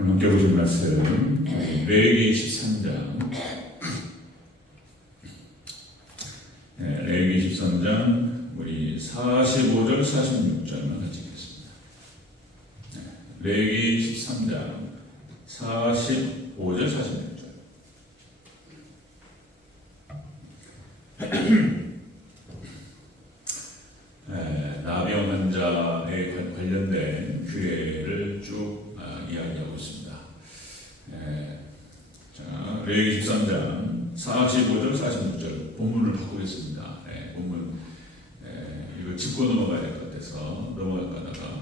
오늘 함께 보신 말씀 레위기 13장 레위기 13장 우리 45절 46절만 같이 읽겠습니다. 레위기 13장 45절 46절 나병 환자에 관련된 규례를 쭉 이야기하고 있습니다. 자, 레위기 13장 45절 46절 본문을 바꾸겠습니다. 본문 이거 짚고 넘어가야 될 것 같아서 넘어갈까 하다가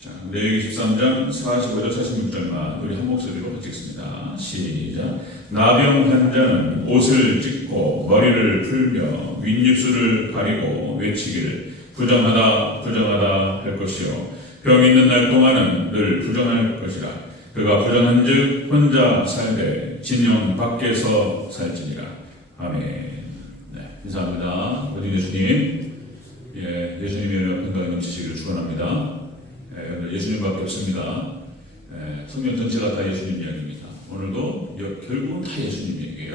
자, 레위기 13장 45절 46절만 우리 한 목소리로 읽겠습니다. 시작. 나병 환자는 옷을 찢고 머리를 풀며 윗입술을 가리고 외치기를 부정하다 부정하다 할 것이요 병 있는 날 동안은 늘 부정할 것이라. 그가 부정한즉 혼자 살되 진영 밖에서 살지니라. 아멘. 네, 감사합니다. 어디 예수님? 예수님의 건강이 넘치시기를 축원합니다. 예수님밖에 없습니다. 성경 전체가 다 예수님 이야기입니다. 오늘도 결국은 다 예수님 얘기예요.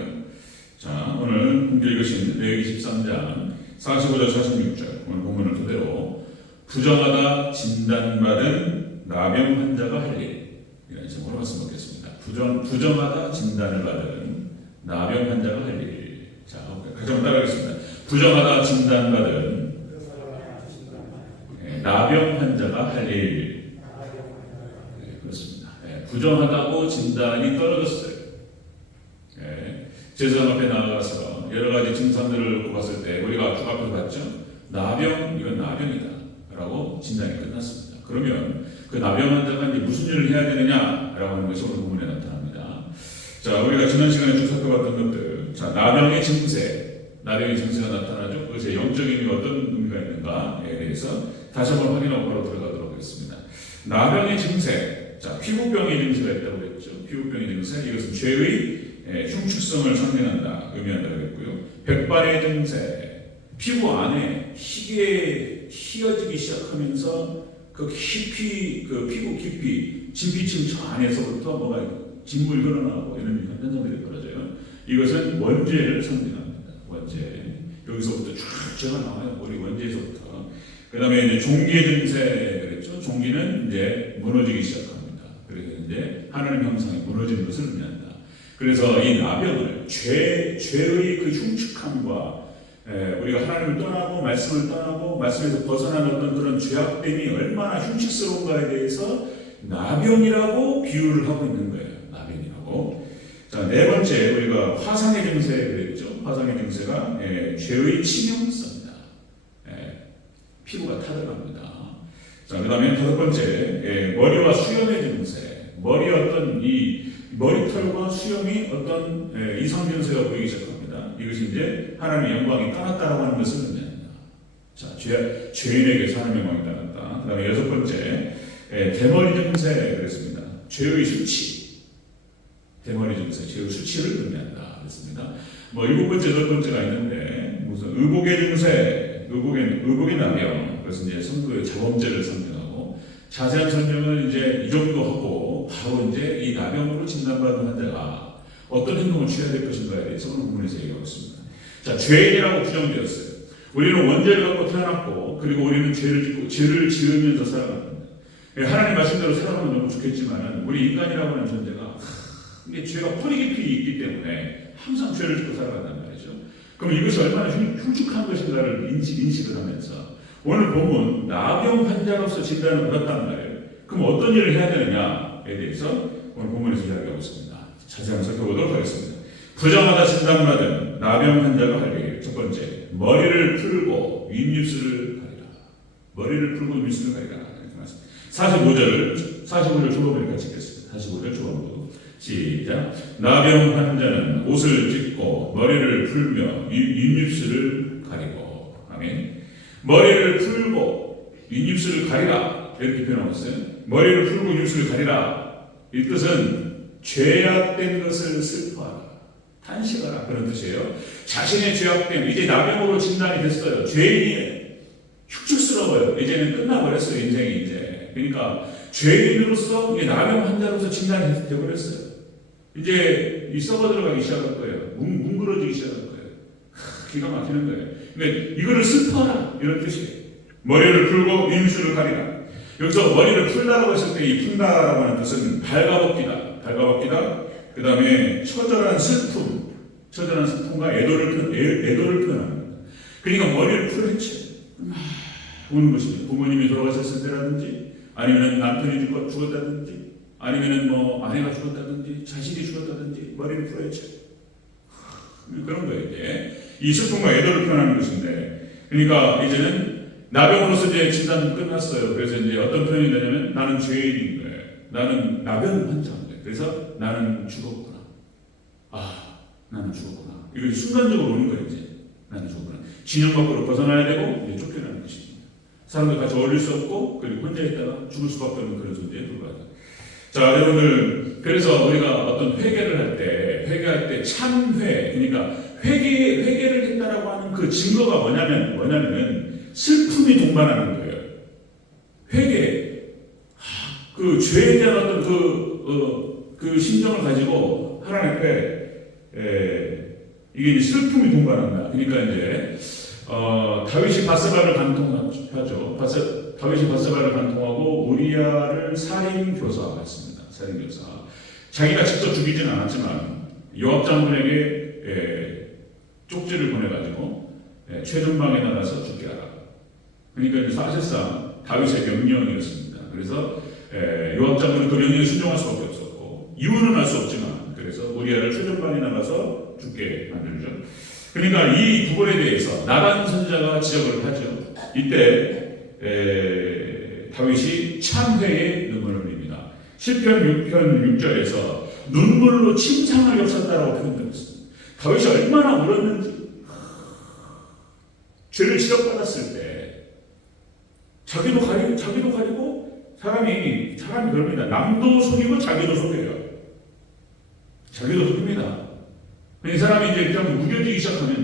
자, 오늘 함께 읽으신 레위기 13장 45절 46절 오늘 본문을 그대로 부정하다 진단받은 나병 환자가 할 일, 이런 제목으로 말씀 먹겠습니다. 부정하다 진단을 받은 나병 환자가 할 일. 자, 같이 한번 따라하겠습니다. 부정하다 진단받은 나병 환자가 할 일. 그렇습니다. 부정하다고 진단이 떨어졌어요. 제사장 앞에 나가서 여러 가지 증상들을 봤을 때 우리가 주 앞에서 봤죠. 나병, 이건 나병이다 라고 진단이 끝났습니다. 그러면 그 나병 환자가 이제 무슨 일을 해야 되느냐라고 하는 것이 오늘 본문에 나타납니다. 자, 우리가 지난 시간에 쭉 살펴봤던 것들, 자, 나병의 증세가 나타나죠. 그것의 영적인 의미 어떤 의미가 있는가에 대해서 다시 한번 확인하고 바로 들어가도록 하겠습니다. 나병의 증세, 자, 피부병의 증세가 있다고 했죠. 피부병의 증세, 이것은 죄의 흉측성을 상징한다, 의미한다고 했고요. 백발의 증세, 피부 안에 희어지기 시작하면서 그 깊이, 그 피부 깊이, 진피층 저 안에서부터 뭐가 진물이 흘러나오고 이런 현상들이 벌어져요. 이것은 원죄를 상징합니다. 원죄. 여기서부터 쫙 나와요. 우리 원죄에서부터. 그 다음에 이제 종기의 증세 그랬죠. 종기는 이제 무너지기 시작합니다. 그래서 이제 하나님 형상이 무너지는 것을 의미한다. 그래서 이 나병을 죄의 그 흉측함과 우리가 하나님을 떠나고 말씀을 떠나고 말씀에서 벗어난 어떤 그런 죄악됨이 얼마나 흉측스러운가에 대해서 나병이라고 비유를 하고 있는 거예요. 나병이라고. 자, 네 번째 우리가 화상의 증세 그랬죠. 화상의 증세가 죄의 치명성이다. 피부가 타들어갑니다. 자, 그 다음에 다섯 번째 머리와 수염의 증세. 머리의 어떤 이 머리털과 수염이 어떤 이상 증세가 보이기 시작합니다. 이것이 이제 하나님의 영광이 떠났다라고 하는 것을 의미합니다. 자, 죄인에게서 하나님의 영광이 떠났다. 그 다음에 여섯 번째 대머리 증세 그랬습니다. 죄의 수치. 대머리 증세, 죄의 수치를 의미한다. 그랬습니다. 뭐 일곱 번째, 여덟 번째가 있는데 무슨 의복의 증세, 의복의 나병. 그래서 이제 성도의 자범죄를 상징하고 자세한 설명을 이제 이 정도 하고 바로 이제 이 나병으로 진단받은 환자가 어떤 행동을 취해야 될 것인가에 대해서 오늘 본문에서 얘기하고 있습니다. 자, 죄인이라고 규정되었어요. 우리는 원죄를 갖고 태어났고 그리고 우리는 죄를 지으면서 살아갑니다. 하나님 말씀대로 살아가면 너무 좋겠지만 우리 인간이라고 하는 존재가 이게 죄가 뿌리 깊이 있기 때문에 항상 죄를 짓고 살아간단 말이죠. 그럼 이것이 얼마나 흉측한 것인가를 인식을 하면서 오늘 본문 나병 환자로서 진단을 받았단 말이에요. 그럼 어떤 일을 해야 되느냐에 대해서 오늘 본문에서 이야기하고 있습니다. 자세히 한번 살펴보도록 하겠습니다. 부정하다 진단받은 나병 환자가 할 일. 첫 번째, 머리를 풀고 윗입술을 가리라. 머리를 풀고 윗입술을 가리라. 이렇게 말씀입니다. 45절 초반부를 같이 읽겠습니다. 45절 초반부. 시작. 나병 환자는 옷을 찢고 머리를 풀며 윗입술을 가리고. 아멘. 머리를 풀고 윗입술을 가리라. 이렇게 표현하고 있어요. 머리를 풀고 윗입술을 가리라. 이 뜻은 죄악된 것을 슬퍼하라. 탄식하라. 그런 뜻이에요. 자신의 죄악됨, 이제 나병으로 진단이 됐어요. 죄인이 흉측스러워요. 이제는 끝나버렸어요. 인생이 이제. 그러니까 죄인으로서 이게 나병 환자로서 진단이 되어버렸어요. 이제 이 썩어 들어가기 시작할 거예요. 뭉그러지기 시작할 거예요. 기가 막히는 거예요. 근데 이거를 슬퍼하라 이런 뜻이에요. 머리를 풀고 임수를 가리라. 여기서 머리를 풀다라고 했을 때 이 푼다라고 하는 뜻은 발가벗기다. 그 다음에 처절한 슬픔과 애도를 표현합니다. 그러니까 머리를 풀어헤쳐 우는 것입니다. 부모님이 돌아가셨을 때라든지, 아니면 남편이 죽었다든지, 아니면 뭐 아내가 죽었다든지, 자식이 죽었다든지, 머리를 풀어헤쳐. 그런 거예요, 이제. 이 슬픔과 애도를 표현하는 것인데, 그러니까 이제는 나병으로서 이제 진단은 끝났어요. 그래서 이제 어떤 표현이 되냐면, 나는 죄인인 거예요. 나는 나병 환자인 거예요. 그래서 나는 죽었구나. 나는 죽었구나. 이거 순간적으로 오는 거예요, 이제. 나는 죽었구나. 진영 밖으로 벗어나야 되고, 이제 쫓겨나는 것입니다. 사람들 같이 어울릴 수 없고, 그리고 혼자 있다가 죽을 수밖에 없는 그런 존재에 불과하다. 자, 여러분들, 그래서 우리가 어떤 회개할 때 참회, 그러니까 회개를 했다라고 하는 그 증거가 뭐냐면 슬픔이 동반하는 거예요. 회개, 그 죄에 대한 어떤 그 심정을 가지고 하나님 앞에 이게 이제 슬픔이 동반한다. 그러니까 이제 다윗이 바세바를 간통하죠. 다윗이 바세바를 간통하고 우리아를 살인 교사했습니다. 살인 교사. 자기가 직접 죽이진 않았지만 요압 장군에게 쪽지를 보내가지고 최전방에 나가서 죽게 하라. 그러니까 사실상 다윗의 명령이었습니다. 그래서 요압 장군은 그 명령에 순종할 수밖에 없었고 이유는 알 수 없지만 그래서 우리아를 최전방에 나가서 죽게 만들죠. 그러니까 이 부분에 대해서 나단 선지자가 지적을 하죠. 이때 다윗이 참회의 눈물을 흘립니다. 시편 6편 6절에서 눈물로 침상을 겹쳤다라고 표현되고 있습니다. 다윗이 얼마나 울었는지 죄를 지적받았을 때 자기도 가리고 사람이 그럽니다. 남도 속이고 자기도 속여요. 자기도 속입니다. 이 사람이 이제 일단 무뎌지기 시작하면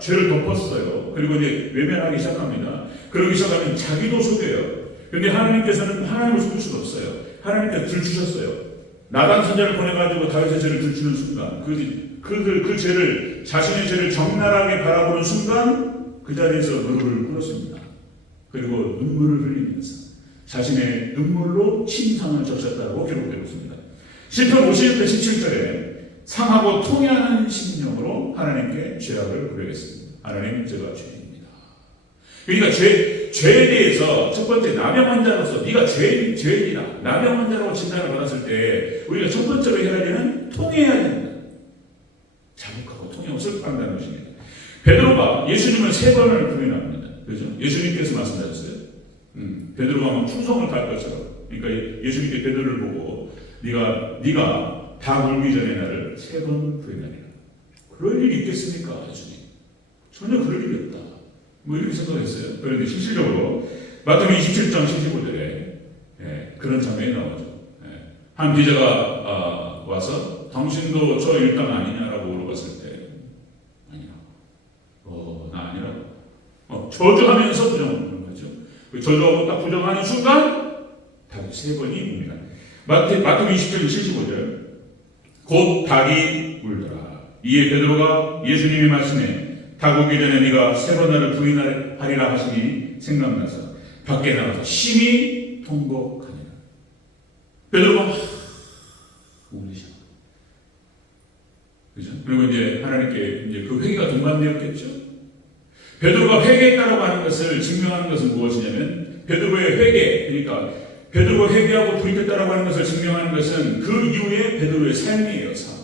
죄를 덮었어요. 그리고 이제 외면하기 시작합니다. 그러기 시작하면 자기도 속여요. 그런데 하나님께서는 하나님을 속일 수가 없어요. 하나님께서 들추셨어요. 나단 선지자를 보내가지고 다윗의 죄를 들추는 순간, 그 죄를, 자신의 죄를 적나라하게 바라보는 순간, 그 자리에서 무릎을 꿇었습니다. 그리고 눈물을 흘리면서 자신의 눈물로 침상을 적셨다고 기록되고 있습니다. 시편 51편 17절에 상하고 통해하는 심령으로 하나님께 죄악을 고백했습니다. 하나님, 제가 죄인입니다. 그러니까 죄에 대해서 첫 번째 나병 환자로서 네가 죄인이다. 나병 환자라고 진단을 받았을 때 우리가 첫 번째로 해야 되는 통해야 된다. 자복하고 통해하고 슬퍼한다는 것입니다. 베드로가 예수님을 3번을 부인합니다. 그렇죠? 예수님께서 말씀하셨어요. 베드로가 막 충성을 다할 것처럼. 그러니까 예수님께 베드로를 보고 네가 다 물기 전에 나를 3번 부인하리라. 그럴 일이 있겠습니까, 예수님? 전혀 그럴 일이 없다. 뭐 이렇게 생각했어요. 그런데 실질적으로 마태복음 27장 15절에 그런 장면이 나오죠. 한 기자가 와서 당신도 저 일당 아니냐라고 물어봤을 때 아니라고. 나 아니라고. 저주하면서 부정하는 거죠. 저주하고 딱 부정하는 순간 닭이 3번이 웁니다. 마태복음 27장 75절 곧 닭이 울더라. 이에 베드로가 예수님의 말씀에 닭 오기 전에 네가 3번 나를 부인하리라 하시니 생각나서 밖에 나가서 심히 통곡하니라. 베드로가 울리셔. 그죠? 그리고 이제 하나님께 이제 그 회개가 동반되었겠죠. 베드로가 회개했다고 하는 것을 증명하는 것은 무엇이냐면 베드로의 회개, 그러니까 베드로가 회개하고 돌이켰다고 하는 것을 증명하는 것은 그 이후에 베드로의 삶이에요. 삶.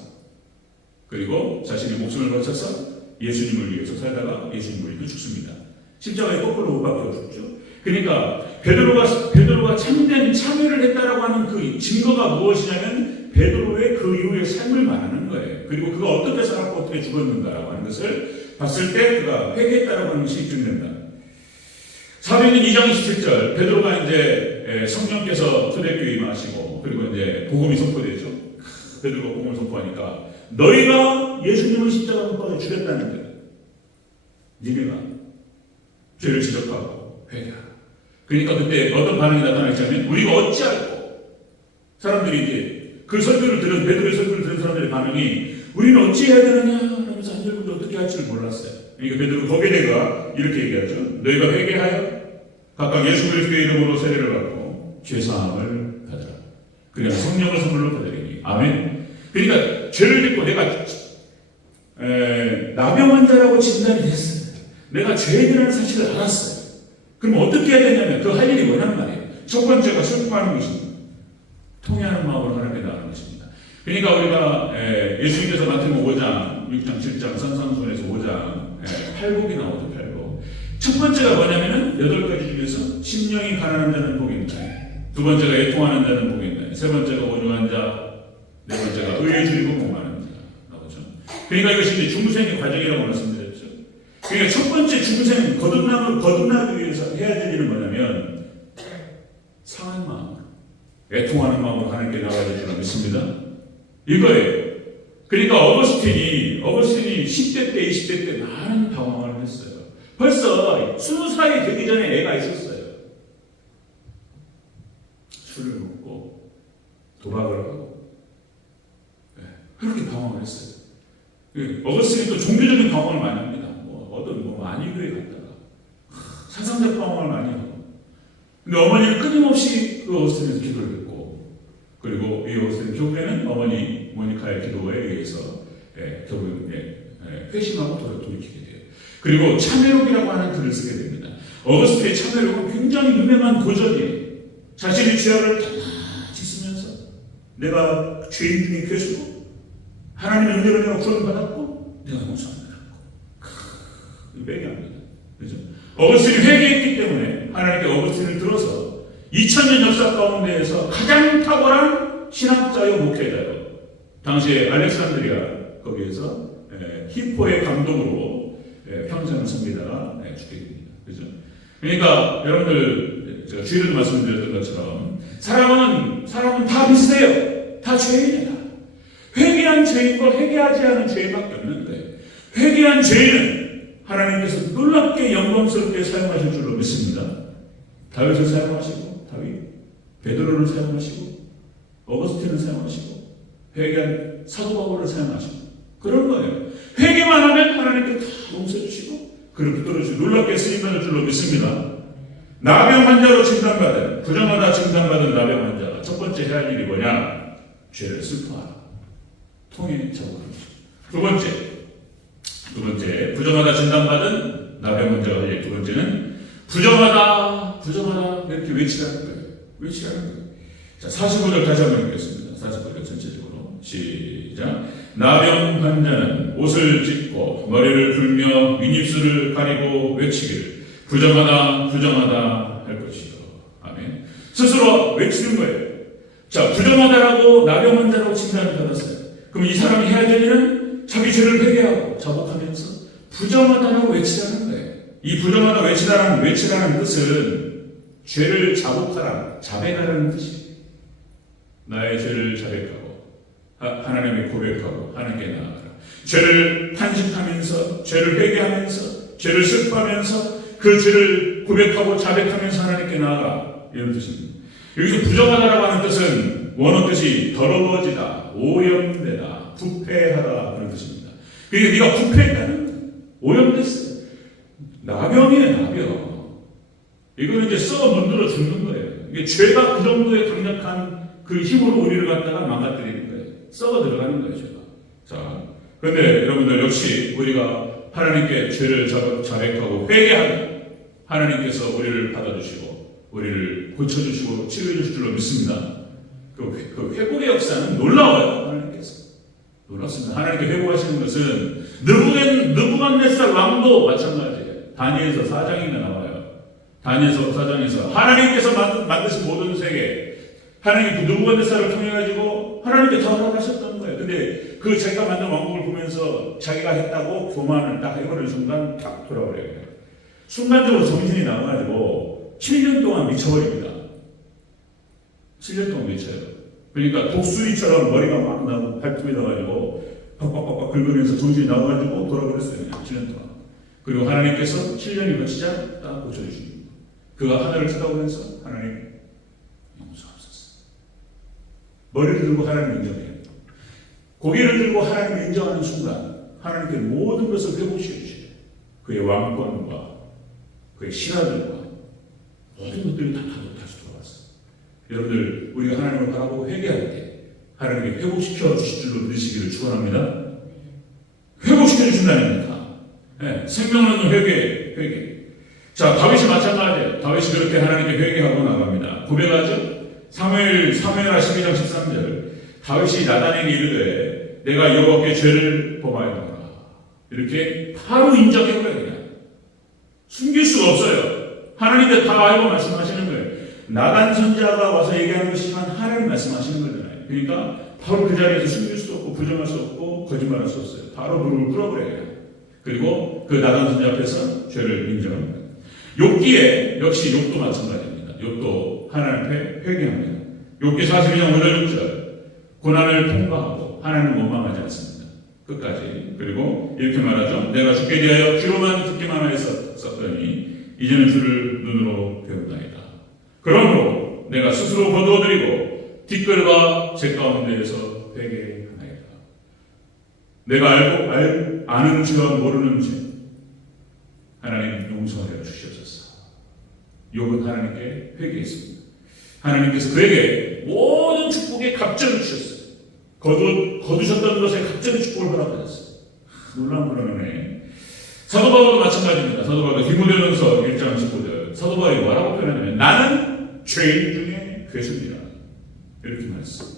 그리고 자신의 목숨을 바쳐서 예수님을 위해서 살다가 예수님을 위해서 죽습니다. 십자가에 거꾸로 못 박혀 죽죠. 그러니까 베드로가 참된 참회를 했다라고 하는 그 증거가 무엇이냐면 베드로의 그 이후의 삶을 말하는 거예요. 그리고 그가 어떻게 살았고 어떻게 죽었는가라고 하는 것을 봤을 때 그가 회개했다라고 하는 것이 증명된다. 사도행전 2장 27절 베드로가 이제 성령께서 초대교회 임하시고 그리고 이제 복음이 선포되죠. 베드로가 복음을 선포하니까 너희가 예수님을 십자가 못 박아 죽였다는 거예요. 니네가 죄를 지적하고 회개하라. 그러니까 그때 어떤 반응이 나타났냐면 우리가 어찌할꼬 사람들이 이제 그 설교를 들은 베드로의 설교를 들은 사람들의 반응이 우리는 어찌해야 되느냐 하면서 한 절부터 어떻게 할지를 몰랐어요. 그러니까 베드로 거기에 대가 이렇게 얘기하죠. 너희가 회개하여 각각 예수 그리스도의 이름으로 세례를 받고 죄사함을 받으라. 그래야 성령을 선물로 받으리니 아멘. 그러니까 죄를 짓고 내가 나병 환자라고 진단이 됐어요. 내가 죄인이라는 사실을 알았어요. 그럼 어떻게 해야 되냐면 그 할 일이 뭐란 말이에요. 첫 번째가 슬퍼하는 것입니다. 통회하는 마음으로 하나님께 나가는 것입니다. 그러니까 우리가 예수님께서 마태복음 5장, 6장, 7장, 산상순에서 5장 팔복이 나오죠. 팔복. 첫 번째가 뭐냐면은 8가지 중에서 심령이 가난한 자는 복이 있다. 두 번째가 애통하는 자는 복이 있다. 세 번째가 온유한 자, 네 번째가 의에 줄이고 목마른 자 나오죠. 그러니까 이것이 이제 중생의 과정이라고 말씀드렸죠. 그러니까 첫 번째 중생 거듭나기 위해서 해야 될 일은 뭐냐면 상한 마음, 애통하는 마음으로 하나님께 나가야 될 줄 믿습니다. 이거예요. 그러니까 어거스틴이 10대 때, 20대 때 많은 방황을 했어요. 벌써 20살이 되기 전에 애가 있었어요. 술을 먹고 도박을 하고 그렇게 방황을 했어요. 어거스틴이 또 종교적인 방황을 많이 합니다. 어떤 안위교에 갔다가 사상적 방황을 많이 하고 근데 어머니는 끊임없이 그 어거스틴에서 기도를 했고 그리고 이 어거스틴 결국에는 어머니 모니카의 기도에 의해서 결국 회심하고 돌이키게 돼요. 그리고 참회록이라고 하는 글을 쓰게 됩니다. 어거스틴의 참회록은 굉장히 유명한 고전이에요. 자신의 죄악을 낱낱이 쓰면서 내가 죄인 중에 괴수고 하나님의 은혜로 내가 구원받았고 내가 용서받았고 회개합니다. 그죠? 어거스틴이 회개했기 때문에 하나님께 어거스틴을 들어서 2000년 역사 가운데에서 가장 탁월한 신학자요 목회자요. 당시에 알렉산드리아 거기에서 히포의 감독으로 평생을 삽니다가 죽게 됩니다. 그죠? 그러니까 여러분들 제가 주일에도 말씀드렸던 것처럼 사람은 다 비슷해요. 다 죄인이다. 회개한 죄인과 회개하지 않은 죄인밖에 없는 거예요. 회개한 죄인은 하나님께서 놀랍게 영광스럽게 사용하실 줄로 믿습니다. 다윗을 사용하시고 베드로를 사용하시고 어거스틴을 사용하시고 회개한 사도 바울을 사용하시고 그런 거예요. 회개만 하면 하나님께 다 용서해 주시고 그를 붙들어 주시고 놀랍게 쓰임받을 줄로 믿습니다. 나병 환자로 진단받은 부정하다 진단받은 나병 환자가 첫 번째 해야 할 일이 뭐냐? 죄를 슬퍼하라. 통해 자복하라. 두 번째 부정하다 진단받은 나병 환자가 할 일. 두 번째는 부정하다 이렇게 외치라는 거예요. 자, 45절 다시 한번 읽겠습니다. 45절 전체적으로 시작. 나병 환자는 옷을 찢고 머리를 굴며 윗입술을 가리고 외치기를 부정하다 할 것이요. 아멘. 스스로 외치는 거예요. 자, 부정하다라고 나병 환자라고 진단을 받았어요. 그럼 이 사람이 해야 될 일은 자기 죄를 회개하고 자복하면서 부정하다라고 외치라는 거예요. 이 부정하다 외치라는 뜻은 죄를 자백하라는 뜻이에요. 나의 죄를 자백하고 하나님께 고백하고 하나님께 나아가라. 죄를 탄식하면서 죄를 회개하면서 죄를 슬퍼하면서 그 죄를 고백하고 자백하면서 하나님께 나아가라. 이런 뜻입니다. 여기서 부정하다라고 하는 뜻은 원어 뜻이 더러워지다, 오염되다, 부패하다 그런 뜻입니다. 그러니까 네가 부패했다는 오염됐어요. 나병이에요, 나병. 이거는 이제 썩어 문드러 죽는 거예요. 이게 죄가 그 정도의 강력한 그 힘으로 우리를 갖다가 망가뜨리는 거예요. 썩어 들어가는 거예요, 죄가. 자, 그런데 여러분들 역시 우리가 하나님께 죄를 자백하고 회개하면 하나님께서 우리를 받아주시고 우리를 고쳐주시고 치료해주실 줄로 믿습니다. 그 회복의 역사는 놀라워요. 하나님께서 놀랍습니다. 하나님께 회복하시는 것은 느부갓네살 왕도 마찬가지예요. 다니엘서 4장에 나와요. 다니엘서 4장에서 하나님께서 만드신 모든 세계 하나님이 그 느부갓네살을 통해 가지고 하나님께 다 허락하셨던 거예요. 근데 그 자기가 만든 왕국을 보면서 자기가 했다고 교만을 딱 해버리는 순간 딱 돌아버려요. 순간적으로 정신이 나와가지고 7년 동안 미쳐버립니다. 7년 동안 미쳐요. 그러니까 독수리처럼 머리가 막 나고 발톱이 나가지고 팍팍팍 긁으면서 정신이 나와가지고 돌아버렸어요. 7년 동안. 그리고 하나님께서 7년이 거치자 딱 고쳐주십니다. 그가 하늘을 쳐다보면서 하나님 용서하옵소서. 머리를 들고 하나님을 인정해요. 고개를 들고 하나님을 인정하는 순간 하나님께 모든 것을 회복시켜 주셔요. 그의 왕권과 그의 신하들과 모든 것들이 다 다시 돌아왔어요. 여러분들 우리가 하나님을 바라보고 회개할 때 하나님께 회복시켜 주실 줄로 믿으시기를 축원합니다. 회복시켜 주신다니까. 네, 생명 얻는 회개. 자, 다윗이 마찬가지예요. 다윗이 그렇게 하나님께 회개하고 나갑니다. 고백하죠. 사무엘하 12장 13절. 다윗이 나단에게 이르되 내가 여호와께 죄를 범하였노라. 이렇게 바로 인정해버려요. 그냥 숨길 수가 없어요. 하나님들 다 알고 말씀하시는 거예요. 나단 선자가 와서 얘기하는 것이지만 하나님 말씀하시는 거잖아요. 그러니까 바로 그 자리에서 숨길 수 없고 부정할 수 없고 거짓말할 수 없어요. 바로 무릎을 꿇어버려요. 그리고 그 나단 선자 앞에서 죄를 인정합니다. 욥기에 역시 욥도 마찬가지입니다. 욥도 하나님 앞에 회개합니다. 욥기 42장 5절 6절 고난을 통과하고 하나님을 원망하지 않습니다. 끝까지. 그리고 이렇게 말하죠. 내가 주께 대하여 귀로만 듣기만 하였었더니 이제는 주를 눈으로 배운다이다. 그러므로 내가 스스로 거두어드리고 뒷글과 제 가운데에서 회개하나이다. 내가 아는 죄와 모르는 죄 하나님 용서하여 주시옵소서. 욥은 하나님께 회개했습니다. 하나님께서 그에게 모든 축복의 갑절을 주셨어요. 거두셨던 것에 갑절의 축복을 허락하셨어요. 놀라운 은혜. 사도 바울도 마찬가지입니다. 사도 바울도 디모데전서 1장 19절 사도 바울이 뭐라고 표현하냐면 나는 죄인 중에 괴수이라 이렇게 말했어요.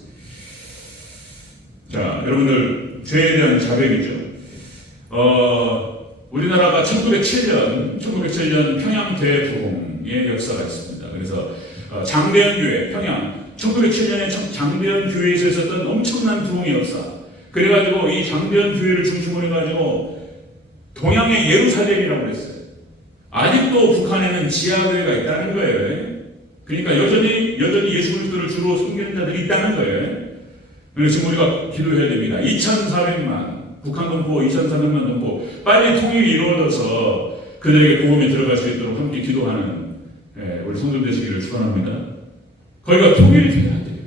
자, 여러분들 죄에 대한 자백이죠. 우리나라가 1907년 평양 대부흥의 역사가 있습니다. 그래서 장대현 교회 평양 1907년에 장대현 교회에서 있었던 엄청난 부흥의 역사. 그래가지고 이 장대현 교회를 중심으로 해가지고 동양의 예루살렘이라고 했어요. 아직도 북한에는 지하교회가 있다는 거예요. 그러니까 여전히 예수 그리스도를 주로 섬기는 자들이 있다는 거예요. 그래서 지금 우리가 기도해야 됩니다. 2,400만 북한 동포 2,400만 동포 빨리 통일이 이루어져서 그들에게 보험에 들어갈 수 있도록 함께 기도하는 우리 성도 되시기를 축원합니다. 거기가 통일이 돼야 돼요.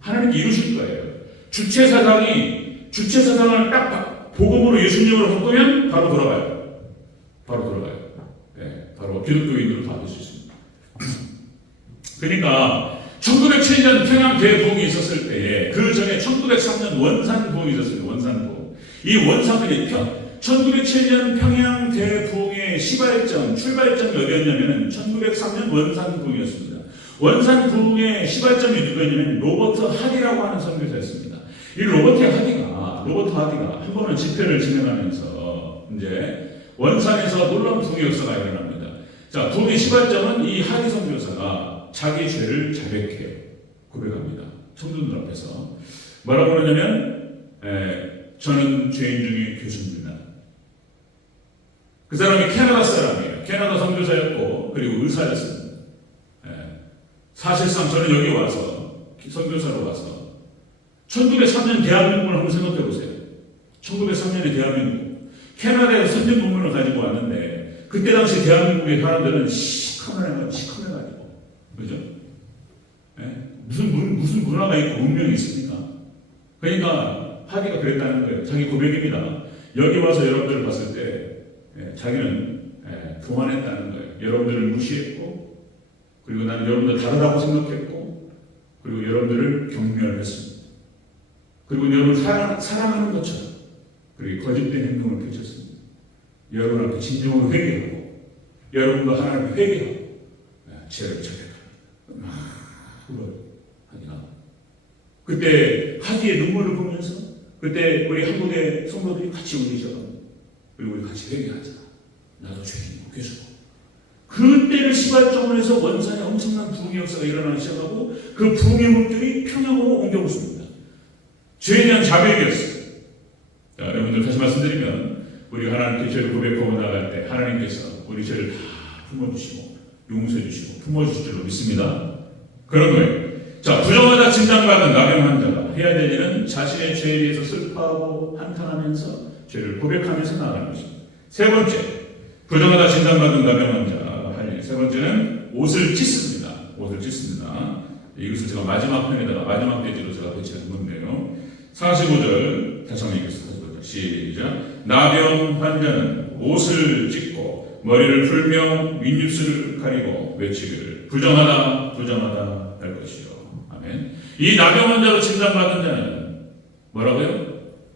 하나님께 이루실 거예요. 주체사상을 딱 복음으로 예수님으로 바꾸면 바로 돌아가요. 바로 기독교인으로 다 될 수 있습니다. 그러니까 1907년 평양 대부흥이 있었을 때에 그 전에 1903년 원산 부흥이 있었어요. 원산 부흥. 이 원산이 1907년 평양 대부흥의 출발점이 어디였냐면 1903년 원산 부흥이었습니다. 원산 부흥의 시발점이 누구였냐면 로버트 하디라고 하는 선교사였습니다. 이 로버트 하디가 한 번은 집회를 진행하면서 이제 원산에서 놀라운 부흥의 역사가 일어납니다. 자, 부흥의 시발점은 이 하디 선교사가 자기 죄를 자백해요. 고백합니다. 청중들 앞에서 뭐라고 그러냐면 저는 죄인 중에 괴수입니다. 그 사람이 캐나다 사람이에요. 캐나다 선교사였고 그리고 의사였습니다. 사실상 저는 여기 와서 선교사로 와서 1903년 대한민국을 한번 생각해 보세요. 1903년의 대한민국 캐나다에서 선진 공문을 가지고 왔는데 그때 당시 대한민국의 사람들은 시커매가지고 그죠? 무슨 문화가 있고 문명이 있습니까? 그러니까 하디가 그랬다는 거예요. 자기 고백입니다. 여기 와서 여러분들을 봤을 때 자기는 교만했다는 거예요. 여러분들을 무시했고 그리고 나는 여러분들 다르다고 생각했고 그리고 여러분들을 경멸했습니다. 그리고 여러분을 사랑하는 것처럼 그리고 거짓된 행동을 펼쳤습니다. 여러분 앞에 진정으로 회개하고 여러분도 하나님께 회개하고 죄를 자백합니다. 하디가 그때 하디의 눈물을 보면서 그때 우리 한국의 성도들이 같이 울리셔가지고 그리고 우리 같이 회개하자. 나도 죄인이고 괴수고 그때를 시발점으로 해서 원산에 엄청난 부흥의 역사가 일어나기 시작하고 그 부흥의 물결이 평양으로 옮겨오습니다. 죄에 대한 자백이었어요. 자, 여러분들 다시 말씀드리면 우리가 하나님께 죄를 고백하고 나갈 때 하나님께서 우리 죄를 다 품어주시고 용서해주시고 품어주실 줄로 믿습니다. 그런 거예요. 자, 부정하다 진단받은 나병 환자가 해야 될 일은 자신의 죄에 대해서 슬퍼하고 한탄하면서 죄를 고백하면서 나아가는 것입니다. 세 번째, 부정하다 진단받은 나병 환자가 할 일. 세 번째는 옷을 찢습니다. 옷을 찢습니다. 이것을 제가 마지막 편에다가 마지막 페이지로 제가 배치한 건데요. 45절 다시 한번 읽겠습니다. 시작. 나병 환자는 옷을 찢고 머리를 풀며 윗입술을 가리고 외치기를 부정하다 부정하다 할 것이요. 아멘. 이 나병 환자로 진단받은 자는 뭐라고요?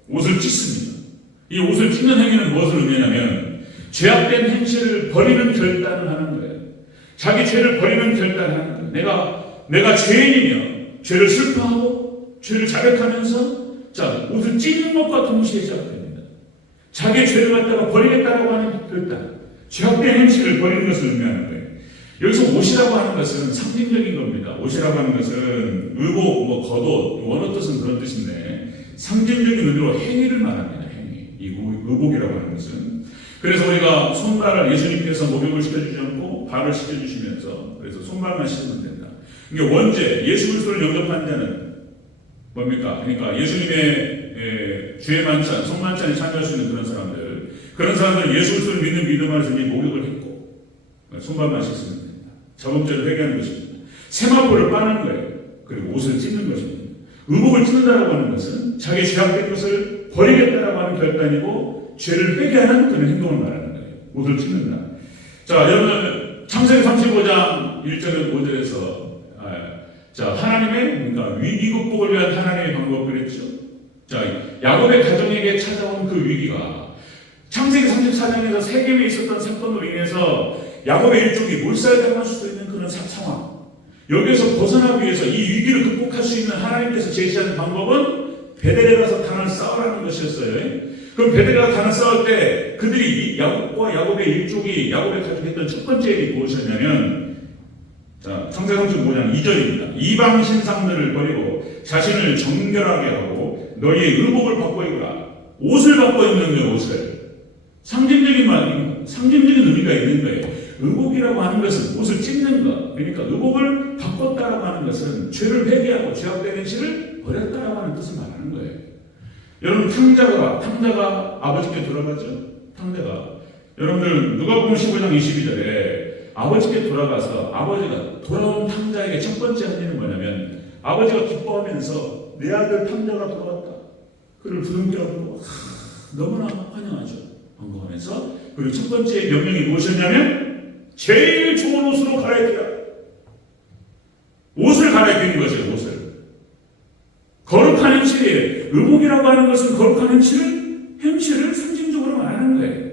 옷을 찢습니다. 이 옷을 찢는 행위는 무엇을 의미하냐면 죄악된 행실을 버리는 결단을 하는 거예요. 자기 죄를 버리는 결단을 하는 거예요. 내가 죄인이며 죄를 슬퍼하고 죄를 자백하면서 자, 옷을 찢는 것과 동시에 시작됩니다. 자기의 죄를 갖다가 버리겠다라고 하는 결단, 죄악된 행실을 버리는 것을 의미하는 거예요. 여기서 옷이라고 하는 것은 상징적인 겁니다. 옷이라고 하는 것은 의복, 겉옷, 원어 뜻은 그런 뜻인데 상징적인 의미로 행위를 말합니다. 행위. 이 의복이라고 하는 것은. 그래서 우리가 손발을 예수님께서 목욕을 시켜주지 않고 발을 씻겨주시면서 그래서 손발만 씻으면 된다. 그러니까 원죄, 예수 그리스도를 영접한 자는 뭡니까? 그러니까 예수님의 주의 만찬, 성만찬에 참여할 수 있는 그런 사람들은 예수 그리스도를 믿는 믿음 안에서 이미 목욕을 했고 손발만 씻으면 됩니다. 자범죄를 회개하는 것입니다. 세마포를 빠는 거예요. 그리고 옷을 찢는 것입니다. 의복을 찢는다라고 하는 것은 자기 죄악된 것을 버리겠다라고 하는 결단이고 죄를 회개하는 그런 행동을 말하는 거예요. 옷을 찢는다. 자, 여러분 창세기 35장 1절에서 5절에서 자, 하나님의, 그러니까 위기 극복을 위한 하나님의 방법을 그랬죠. 자, 야곱의 가정에게 찾아온 그 위기가 창세기 34장에서 세겜에 있었던 사건으로 인해서 야곱의 일족이 몰살당할 수도 있는 그런 상황. 여기에서 벗어나기 위해서 이 위기를 극복할 수 있는 하나님께서 제시하는 방법은 베델에 가서 단을 쌓으라는 것이었어요. 그럼 베델에 단을 쌓을 때 그들이 야곱과 야곱의 일족이 야곱의 가족이 했던 첫 번째 일이 무엇이었냐면 자, 창세기 35장 2절입니다. 이방 신상들을 버리고 자신을 정결하게 하고 너희의 의복을 바꿔 입으라. 옷을 바꿔 입는 거예요. 옷을. 상징적인 의미가 있는 거예요. 의복이라고 하는 것은 옷을 찢는 것. 그러니까 의복을 바꿨다라고 하는 것은 죄를 회개하고 죄악된 행실을 버렸다라고 하는 뜻을 말하는 거예요. 여러분 탕자가 아버지께 돌아가죠. 탕자가 여러분들 누가복음 15장 22절에 아버지께 돌아가서 아버지가 돌아온 탕자에게 첫 번째 한 일은 뭐냐면 아버지가 기뻐하면서 내 아들 탕자가 돌아왔다. 그를 부름켜 안고 너무나 환영하죠. 반가워하면서 그리고 첫 번째 명령이 무엇이었냐면 제일 좋은 옷으로 갈아입히라. 옷을 갈아입히는 것이에요. 옷을. 거룩한 행실이에요. 의복이라고 하는 것은 거룩한 행실을 상징적으로 말하는 거예요.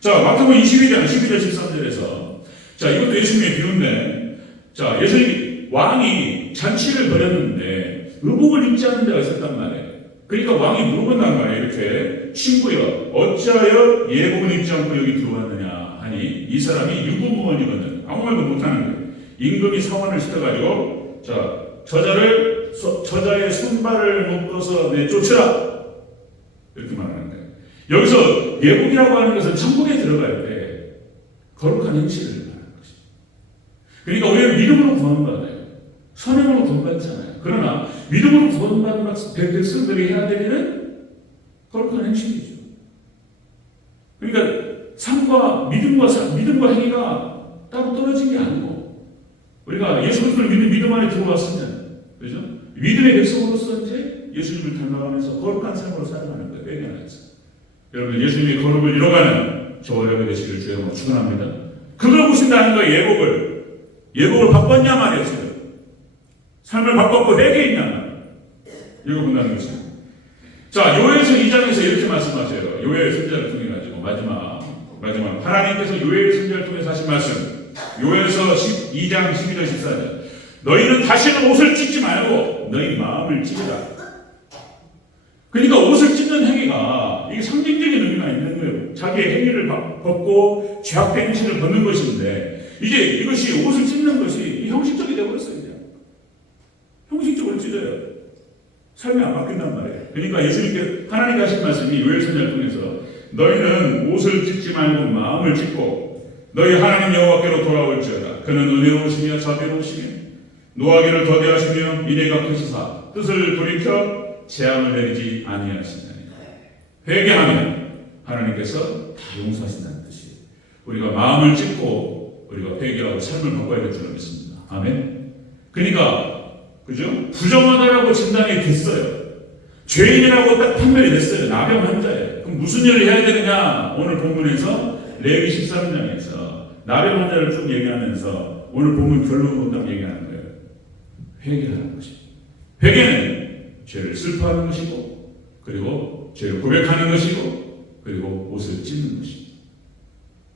자, 마태복음 22장 12절 13절에서 자, 이것도 예수님의 비유인데 자, 예수님 왕이 잔치를 벌였는데 의복을 입지 않는 자가 있었단 말이에요. 그러니까 왕이 물어본단 말이에요. 이렇게 친구여 어찌하여 예복을 입지 않고 여기 들어왔느냐 하니 이 사람이 유구무원이거든. 아무 말도 못하는 거예요. 임금이 사원을 시켜가지고 자, 저자의 손발을 묶어서 내쫓으라 이렇게 말하는 거예요. 여기서 예복이라고 하는 것은 천국에 들어갈 때 거룩한 행실을 말하는 것입니다. 그러니까 우리는 믿음으로 구원받아요. 선행으로 구원받잖아요. 그러나 믿음으로 구원받은 백성들이 해야 될 일은 거룩한 행실이죠. 그러니까 삶과 믿음과 행위가 따로 떨어진 게 아니고 우리가 예수 그리스도를 믿는 믿음 안에 들어왔습니다. 그죠? 믿음의 백성으로서 이제 예수님을 닮아가면서 거룩한 삶으로 살아가는 거예요. 회개하면서. 여러분 예수님의 거룩을 이뤄가는 저와 여러분 되시기를 주여 축원합니다. 그걸 보신다는 거예요. 예복을 바꿨냐 말이에요. 지금. 삶을 바꿨고 회개했냐 말이에요. 이거 본다는 것이죠. 자, 요엘서 2장에서 이렇게 말씀하세요. 요엘 선지자를 통해 가지고 마지막 하나님께서 요엘 선지자를 통해서 하신 말씀. 요엘서 2장 12절 14절. 너희는 다시는 옷을 찢지 말고 너희 마음을 찢으라. 그러니까 옷을 찢는 행위가 이게 상징적인 의미가 있는 거예요. 자기의 행위를 벗고 죄악된 행실을 벗는 것인데 이제 이것이 옷을 찢는 것이 형식적이 되어버렸어요. 형식적으로 찢어요. 삶이 안 바뀐단 말이에요. 그러니까 예수님께 하나님께 하신 말씀이 요엘 선지자를 통해서 너희는 옷을 찢지 말고 마음을 찢고 너희 하나님 여호와께로 돌아올지어다. 그는 은혜로우시며 자비로우시며 노하기를 더디하시며 인애가 크시사 뜻을 돌이켜 재앙을 내리지 아니하시나니. 회개하면 하나님께서 다 용서하신다는 뜻이에요. 우리가 마음을 찢고 우리가 회개하고 삶을 바꿔야 될 줄 믿습니다. 아멘. 그러니까 그죠? 부정하다라고 진단이 됐어요. 죄인이라고 딱 판별이 됐어요. 나병 환자예요. 그럼 무슨 일을 해야 되느냐? 오늘 본문에서 레위기 13장에서 나병 환자를 쭉 얘기하면서 오늘 본문 결론으로 딱 얘기하는 거예요. 회개하는 것입니다. 회개는 죄를 슬퍼하는 것이고, 그리고 죄를 고백하는 것이고, 그리고 옷을 찢는 것입니다.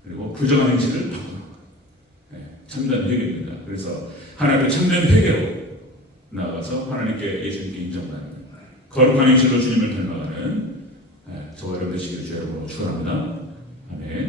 그리고 부정한 행실을 바꾸는 거예요. 참된 회개입니다. 그래서 하나님께 참된 회개로 나가서 하나님께 예수님께 인정받는 거룩한 행실로 주님을 닮아가는 저와 여러분 되시기를 주의 이름으로 축원합니다. 아멘.